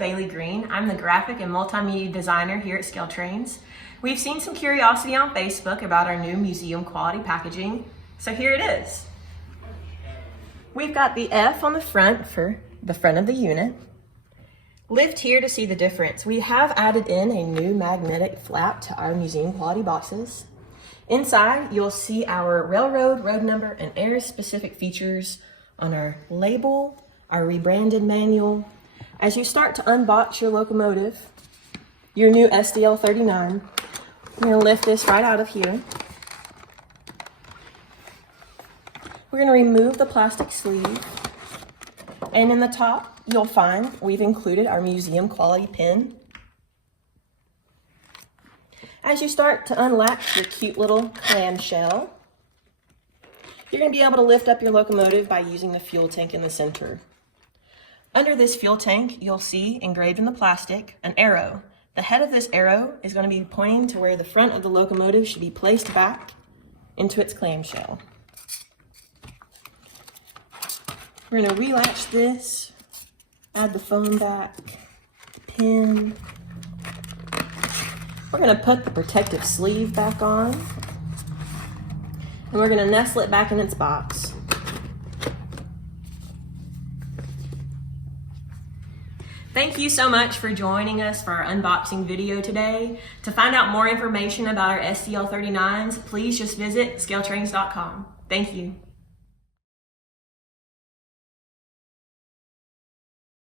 Bailey Green. I'm the graphic and multimedia designer here at Scale Trains. We've seen some curiosity on Facebook about our new museum quality packaging, so here it is. We've got the F on the front for the front of the unit. Lift here to see the difference. We have added in a new magnetic flap to our museum quality boxes. Inside, you'll see our railroad, road number, and area-specific features on our label, our rebranded manual. As you start to unbox your locomotive, your new SDL39, we're going to lift this right out of here. We're going to remove the plastic sleeve, and in the top, you'll find we've included our museum quality pin. As you start to unlatch your cute little clamshell, you're going to be able to lift up your locomotive by using the fuel tank in the center. Under this fuel tank, you'll see engraved in the plastic an arrow. The head of this arrow is going to be pointing to where the front of the locomotive should be placed back into its clamshell. We're going to relatch this, add the phone back, pin. We're going to put the protective sleeve back on, and we're going to nestle it back in its box. Thank you so much for joining us for our unboxing video today. To find out more information about our SDL39s, please just visit scaletrains.com. Thank you.